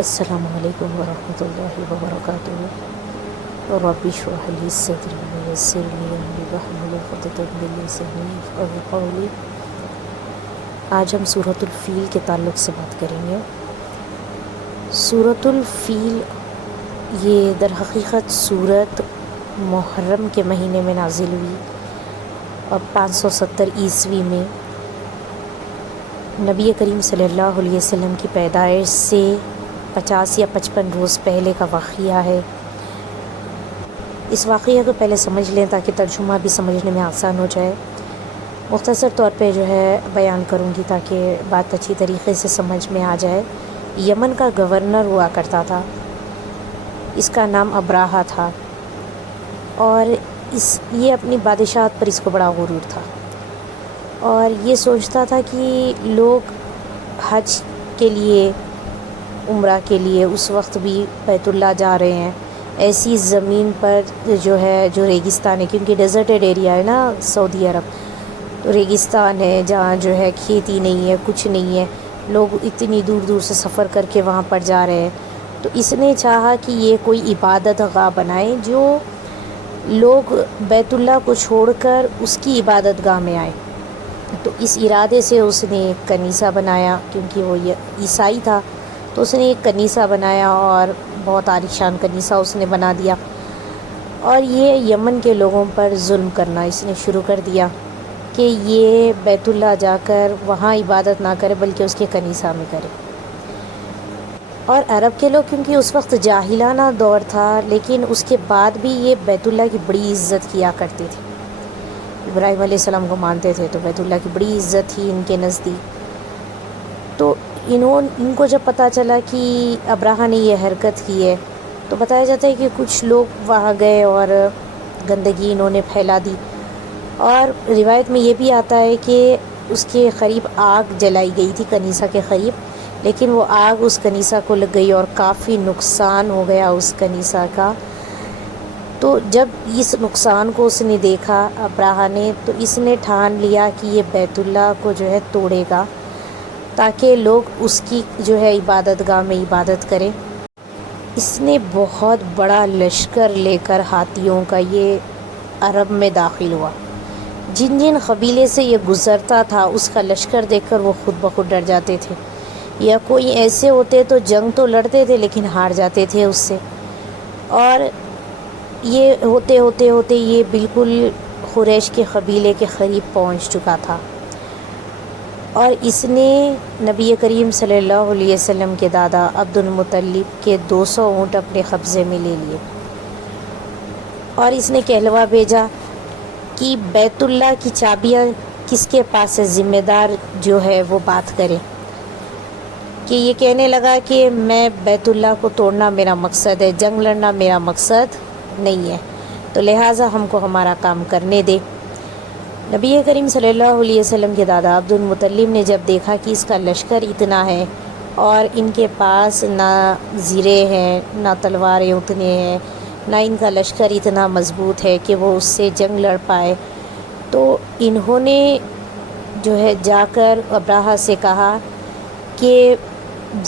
السلام علیکم ورحمۃ اللہ وبرکاتہ۔ رب اشرح لی صدری ویسر لی امری واحلل عقدۃ من لسانی یفقہوا قولی۔ آج ہم سورۃ الفیل کے تعلق سے بات کریں گے۔ سورۃ الفیل یہ در حقیقت سورت محرم کے مہینے میں نازل ہوئی اور 570 عیسوی میں نبی کریم صلی اللہ علیہ وسلم کی پیدائش سے 50 یا 55 روز پہلے کا واقعہ ہے۔ اس واقعہ کو پہلے سمجھ لیں تاکہ ترجمہ بھی سمجھنے میں آسان ہو جائے۔ مختصر طور پہ بیان کروں گی تاکہ بات اچھی طریقے سے سمجھ میں آ جائے۔ یمن کا گورنر ہوا کرتا تھا، اس کا نام ابراہا تھا، اور یہ اپنی بادشاہت پر اس کو بڑا غرور تھا، اور یہ سوچتا تھا کہ لوگ حج کے لیے، عمرہ کے لیے اس وقت بھی بیت اللہ جا رہے ہیں، ایسی زمین پر جو ریگستان ہے، کیونکہ ڈیزرٹڈ ایریا ہے نا سعودی عرب، تو ریگستان ہے جہاں کھیتی نہیں ہے، کچھ نہیں ہے، لوگ اتنی دور دور سے سفر کر کے وہاں پر جا رہے ہیں۔ تو اس نے چاہا کہ یہ کوئی عبادت گاہ بنائے جو لوگ بیت اللہ کو چھوڑ کر اس کی عبادت گاہ میں آئے۔ تو اس ارادے سے اس نے ایک کنیسہ بنایا، کیونکہ وہ عیسائی تھا، تو اس نے ایک کنیسہ بنایا اور بہت عالیشان کنیسہ اس نے بنا دیا، اور یہ یمن کے لوگوں پر ظلم کرنا اس نے شروع کر دیا کہ یہ بیت اللہ جا کر وہاں عبادت نہ کرے بلکہ اس کے کنیسہ میں کرے۔ اور عرب کے لوگ کیونکہ اس وقت جاہلانہ دور تھا، لیکن اس کے بعد بھی یہ بیت اللہ کی بڑی عزت کیا کرتے تھے، ابراہیم علیہ السلام کو مانتے تھے، تو بیت اللہ کی بڑی عزت تھی ان کے نزدیک۔ تو ان کو جب پتہ چلا کہ ابراہا نے یہ حرکت کی ہے، تو بتایا جاتا ہے کہ کچھ لوگ وہاں گئے اور گندگی انہوں نے پھیلا دی، اور روایت میں یہ بھی آتا ہے کہ اس کے قریب آگ جلائی گئی تھی، کنیسہ کے قریب، لیکن وہ آگ اس کنیسہ کو لگ گئی اور کافی نقصان ہو گیا اس کنیسہ کا۔ تو جب اس نقصان کو اس نے دیکھا ابراہا نے، تو اس نے ٹھان لیا کہ یہ بیت اللہ کو توڑے گا تاکہ لوگ اس کی عبادت گاہ میں عبادت کریں۔ اس نے بہت بڑا لشکر لے کر ہاتھیوں کا یہ عرب میں داخل ہوا۔ جن جن قبیلے سے یہ گزرتا تھا اس کا لشکر دیکھ کر وہ خود بخود ڈر جاتے تھے، یا کوئی ایسے ہوتے تو جنگ تو لڑتے تھے لیکن ہار جاتے تھے اس سے۔ اور یہ ہوتے ہوتے ہوتے یہ بالکل قریش کے قبیلے کے قریب پہنچ چکا تھا، اور اس نے نبی کریم صلی اللہ علیہ وسلم کے دادا عبد المطلب کے 200 اونٹ اپنے قبضے میں لے لیے، اور اس نے کہلوا بھیجا کہ بیت اللہ کی چابیاں کس کے پاس ہے، ذمہ دار وہ بات کرے۔ کہ یہ کہنے لگا کہ میں بیت اللہ کو توڑنا میرا مقصد ہے، جنگ لڑنا میرا مقصد نہیں ہے، تو لہٰذا ہم کو ہمارا کام کرنے دے۔ نبی کریم صلی اللہ علیہ وسلم کے دادا عبد المطلب نے جب دیکھا کہ اس کا لشکر اتنا ہے اور ان کے پاس نہ زرے ہیں، نہ تلواریں اتنے ہیں، نہ ان کا لشکر اتنا مضبوط ہے کہ وہ اس سے جنگ لڑ پائے، تو انہوں نے جا کر ابراہا سے کہا کہ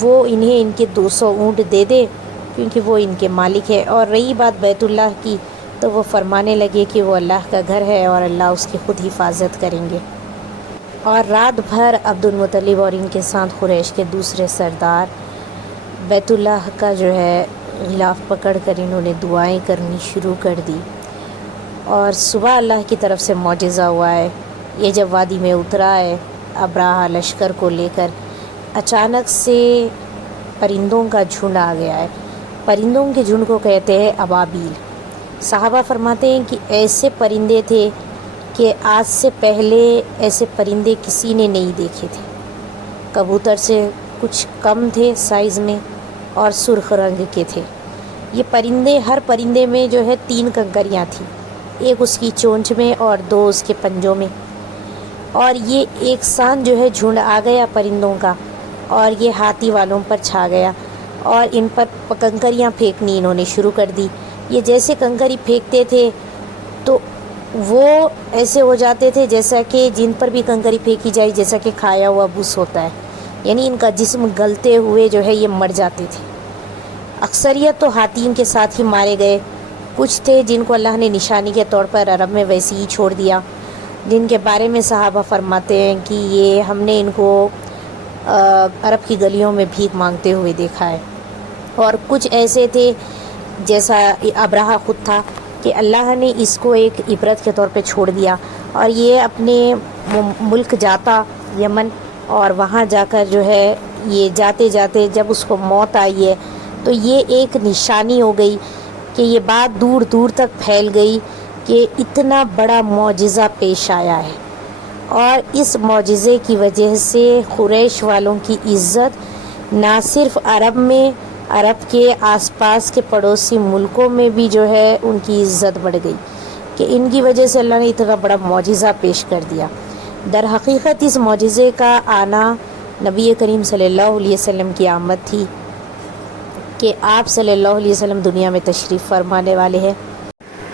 وہ انہیں ان کے 200 اونٹ دے دے، کیونکہ وہ ان کے مالک ہے۔ اور رہی بات بیت اللہ کی، تو وہ فرمانے لگے کہ وہ اللہ کا گھر ہے اور اللہ اس کی خود حفاظت کریں گے۔ اور رات بھر عبد المطلب اور ان کے ساتھ قریش کے دوسرے سردار بیت اللہ کا غلاف پکڑ کر انہوں نے دعائیں کرنی شروع کر دی، اور صبح اللہ کی طرف سے معجزہ ہوا ہے۔ یہ جب وادی میں اترا ہے ابراہا لشکر کو لے کر، اچانک سے پرندوں کا جھنڈ آ گیا ہے۔ پرندوں کے جھنڈ کو کہتے ہیں ابابیل۔ صحابہ فرماتے ہیں کہ ایسے پرندے تھے کہ آج سے پہلے ایسے پرندے کسی نے نہیں دیکھے تھے۔ کبوتر سے کچھ کم تھے سائز میں اور سرخ رنگ کے تھے۔ یہ پرندے، ہر پرندے میں 3 کنکریاں تھیں، ایک اس کی چونچ میں اور 2 اس کے پنجوں میں، اور یہ ایک ساتھ جھنڈ آ گیا پرندوں کا، اور یہ ہاتھی والوں پر چھا گیا، اور ان پر کنکریاں پھینکنی انہوں نے شروع کر دی۔ یہ جیسے کنکری پھینکتے تھے تو وہ ایسے ہو جاتے تھے جیسا کہ جن پر بھی کنکری پھینکی جائے جیسا کہ کھایا ہوا بھوس ہوتا ہے، یعنی ان کا جسم گلتے ہوئے یہ مر جاتے تھے۔ اکثریت تو حاتین کے ساتھ ہی مارے گئے، کچھ تھے جن کو اللہ نے نشانی کے طور پر عرب میں ویسے ہی چھوڑ دیا، جن کے بارے میں صحابہ فرماتے ہیں کہ یہ ہم نے ان کو عرب کی گلیوں میں بھیک مانگتے ہوئے دیکھا ہے۔ اور کچھ ایسے تھے جیسا ابرہہ خود تھا کہ اللہ نے اس کو ایک عبرت کے طور پہ چھوڑ دیا، اور یہ اپنے ملک جاتا یمن، اور وہاں جا کر جو ہے یہ جاتے جاتے جب اس کو موت آئی ہے تو یہ ایک نشانی ہو گئی کہ یہ بات دور دور تک پھیل گئی کہ اتنا بڑا معجزہ پیش آیا ہے، اور اس معجزے کی وجہ سے قریش والوں کی عزت نہ صرف عرب میں، عرب کے آس پاس کے پڑوسی ملکوں میں بھی جو ہے ان کی عزت بڑھ گئی کہ ان کی وجہ سے اللہ نے اتنا بڑا معجزہ پیش کر دیا۔ در حقیقت اس معجزے کا آنا نبی کریم صلی اللہ علیہ وسلم کی آمد تھی کہ آپ صلی اللہ علیہ وسلم دنیا میں تشریف فرمانے والے ہیں۔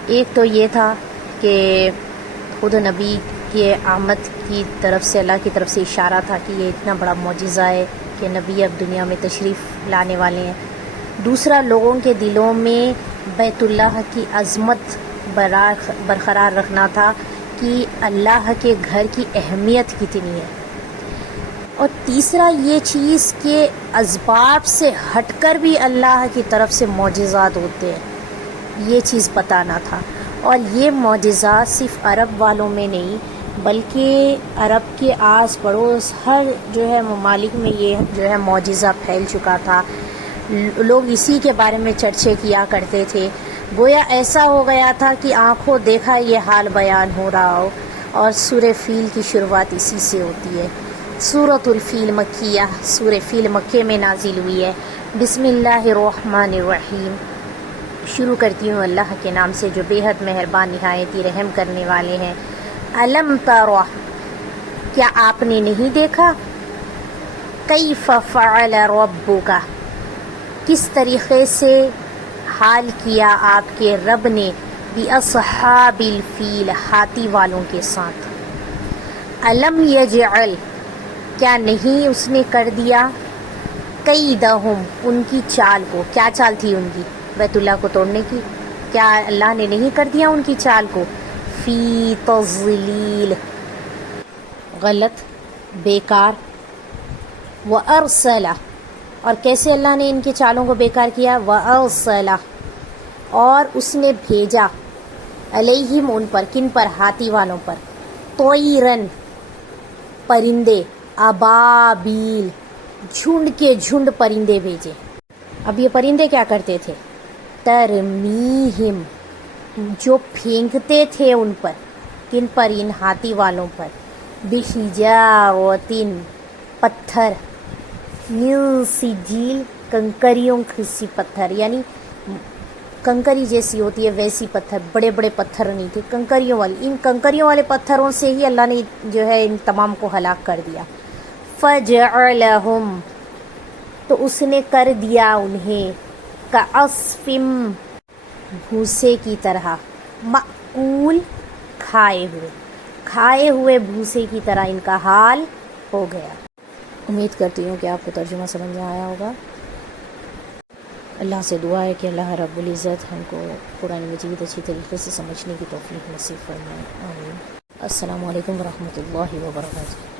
ایک تو یہ تھا کہ خود نبی کی آمد کی طرف سے اللہ کی طرف سے اشارہ تھا کہ یہ اتنا بڑا معجزہ ہے کہ نبی اب دنیا میں تشریف لانے والے ہیں۔ دوسرا، لوگوں کے دلوں میں بیت اللہ کی عظمت برقرار رکھنا تھا کہ اللہ کے گھر کی اہمیت کتنی ہے۔ اور تیسرا یہ چیز کہ اسباب سے ہٹ کر بھی اللہ کی طرف سے معجزات ہوتے ہیں، یہ چیز بتانا تھا۔ اور یہ معجزات صرف عرب والوں میں نہیں بلکہ عرب کے آس پڑوس ہر جو ہے ممالک میں یہ جو ہے معجزہ پھیل چکا تھا، لوگ اسی کے بارے میں چرچے کیا کرتے تھے، گویا ایسا ہو گیا تھا کہ آنکھوں دیکھا یہ حال بیان ہو رہا ہو۔ اور سورہ فیل کی شروعات اسی سے ہوتی ہے۔ سورۃ الفیل مکیہ، سورہ فیل مکے میں نازل ہوئی ہے۔ بسم اللہ الرحمن الرحیم، شروع کرتی ہوں اللہ کے نام سے جو بے حد مہربان نہایت ہی رحم کرنے والے ہیں۔ الم تر، کیا آپ نے نہیں دیکھا؟ کیف فعل ربک، کس طریقے سے حال کیا آپ کے رب نے باصحاب الفیل، ہاتھی والوں کے ساتھ۔ الم یجعل، کیا نہیں اس نے کر دیا کیدہم، ان کی چال کو، کیا چال تھی ان کی بیت اللہ کو توڑنے کی، کیا اللہ نے نہیں کر دیا ان کی چال کو؟ فی تضلیل، غلط، بیکار، وارسلہ، اور کیسے اللہ نے ان کی چالوں کو بیکار کیا؟ وارسلہ، اور اس نے بھیجا، علیہم ان پر، کن پر؟ ہاتھی والوں پر، طیرن، پرندے، ابابیل، جھنڈ کے جھنڈ پرندے بھیجے۔ اب یہ پرندے کیا کرتے تھے؟ ترمیہم، جو پھینکتے تھے ان پر، کن پر؟ ان ہاتھی والوں پر، بحجارۃ، پتھر، من سجیل، کنکریوں سی پتھر، یعنی کنکری جیسی ہوتی ہے ویسی پتھر، بڑے بڑے پتھر نہیں تھے، کنکریوں والی، ان کنکریوں والے پتھروں سے ہی اللہ نے جو ہے ان تمام کو ہلاک کر دیا۔ فجعلہم، تو اس نے کر دیا انہیں، کعصف، بھوسے کی طرح، مأکول، کھائے ہوئے بھوسے کی طرح ان کا حال ہو گیا۔ امید کرتی ہوں کہ آپ کو ترجمہ سمجھ میں آیا ہوگا۔ اللہ سے دعا ہے کہ اللہ رب العزت ہم کو قرآن مجید اچھی طریقے سے سمجھنے کی توفیق نصیب فرمائے، آمین۔ السلام علیکم ورحمۃ اللہ وبرکاتہ۔